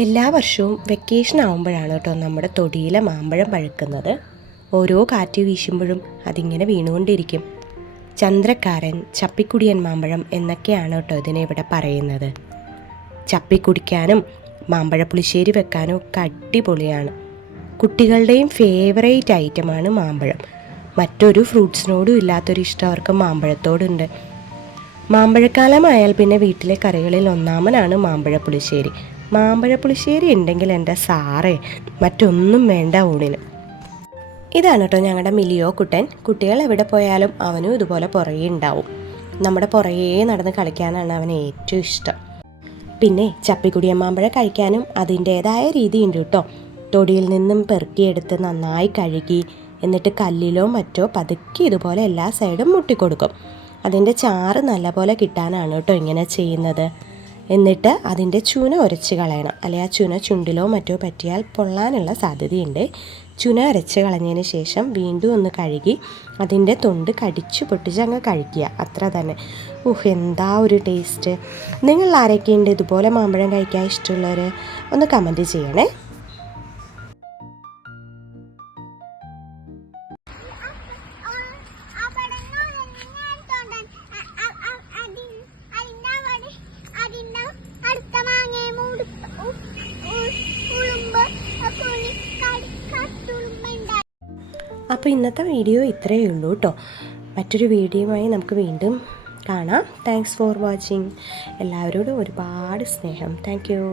എല്ലാ വർഷവും വെക്കേഷൻ ആകുമ്പോഴാണ് കേട്ടോ നമ്മുടെ തൊടിയിലെ മാമ്പഴം പഴുക്കുന്നത്. ഓരോ കാറ്റ് വീശുമ്പോഴും അതിങ്ങനെ വീണുകൊണ്ടിരിക്കും. ചന്ദ്രക്കാരൻ, ചപ്പിക്കുടിയൻ മാമ്പഴം എന്നൊക്കെയാണ് കേട്ടോ ഇതിനെ ഇവിടെ പറയുന്നത്. ചപ്പിക്കുടിക്കാനും മാമ്പഴപ്പുളിശ്ശേരി വെക്കാനും ഒക്കെ അടിപൊളിയാണ്. കുട്ടികളുടെയും ഫേവറേറ്റ് ഐറ്റമാണ് മാമ്പഴം. മറ്റൊരു ഫ്രൂട്ട്സിനോടും ഇല്ലാത്തൊരു ഇഷ്ടം അവർക്ക് മാമ്പഴത്തോടുണ്ട്. മാമ്പഴക്കാലമായാൽ പിന്നെ വീട്ടിലെ കറികളിൽ ഒന്നാമനാണ് മാമ്പഴപ്പുളിശ്ശേരി. മാമ്പഴപ്പുളിശ്ശേരി ഉണ്ടെങ്കിൽ എൻ്റെ സാറേ മറ്റൊന്നും വേണ്ട ഊണിന്. ഇതാണ് കേട്ടോ ഞങ്ങളുടെ മിലിയോ കുട്ടൻ. കുട്ടികൾ എവിടെ പോയാലും അവനും ഇതുപോലെ പുറകെ ഉണ്ടാവും. നമ്മുടെ പുറകെ നടന്ന് കളിക്കാനാണ് അവന് ഏറ്റവും ഇഷ്ടം. പിന്നെ ചപ്പിക്കുടിയൻ മാമ്പഴം കഴിക്കാനും അതിൻ്റേതായ രീതിയുണ്ട് കേട്ടോ. തൊടിയിൽ നിന്നും പെറുക്കിയെടുത്ത് നന്നായി കഴുകി എന്നിട്ട് കല്ലിലോ മറ്റോ പതുക്കി ഇതുപോലെ എല്ലാ സൈഡും മുട്ടിക്കൊടുക്കും. അതിൻ്റെ ചാറ് നല്ലപോലെ കിട്ടാനാണ് കേട്ടോ ഇങ്ങനെ ചെയ്യുന്നത്. എന്നിട്ട് അതിൻ്റെ ചുന ഉരച്ച് കളയണം. അല്ലെങ്കിൽ ആ ചുന ചുണ്ടിലോ മറ്റോ പറ്റിയാൽ പൊള്ളാനുള്ള സാധ്യതയുണ്ട്. ചുന അരച്ച് കളഞ്ഞതിന് ശേഷം വീണ്ടും ഒന്ന് കഴുകി അതിൻ്റെ തൊണ്ട് കടിച്ചു പൊട്ടിച്ച് അങ്ങ് കഴിക്കുക. അത്ര തന്നെ. എന്താ ഒരു ടേസ്റ്റ്! നിങ്ങൾ ആരൊക്കെയുണ്ട് ഇതുപോലെ മാമ്പഴം കഴിക്കാൻ ഇഷ്ടമുള്ളവർ? ഒന്ന് കമൻറ്റ് ചെയ്യണേ. അപ്പോൾ ഇന്നത്തെ വീഡിയോ ഇത്രയേ ഉള്ളൂ കേട്ടോ. മറ്റൊരു വീഡിയോയുമായി നമുക്ക് വീണ്ടും കാണാം. Thanks for watching. എല്ലാവരോടും ഒരുപാട് സ്നേഹം. Thank you.